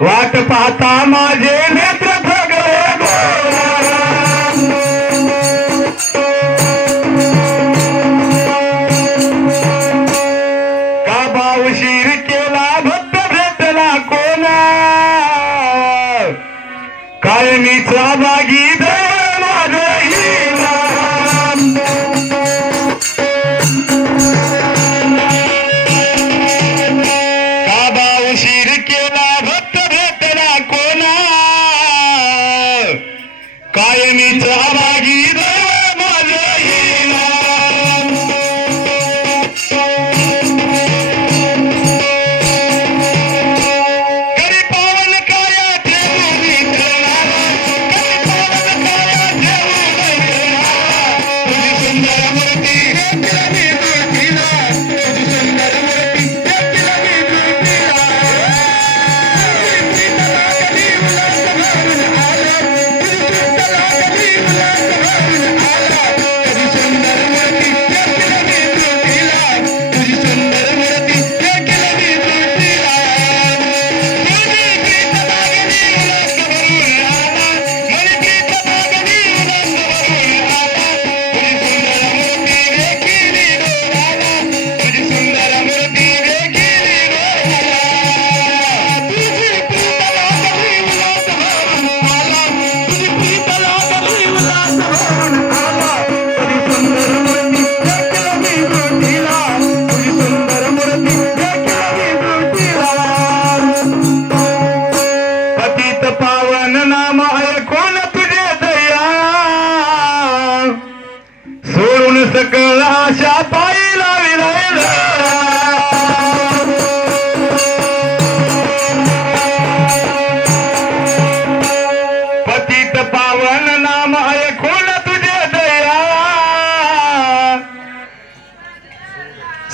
वाट पाहता माझे नेत्र का केला भक्त भेटला कोणा? कायमीचा बागी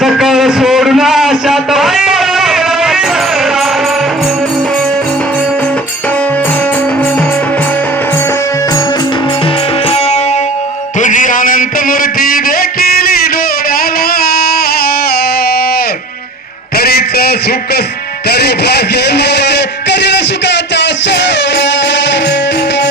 सकळ सोडून आशात तुझी अनंत मूर्ती देखील डोळ्याला. तरीच सुख तरी भाग्य करील सुखाचा शोध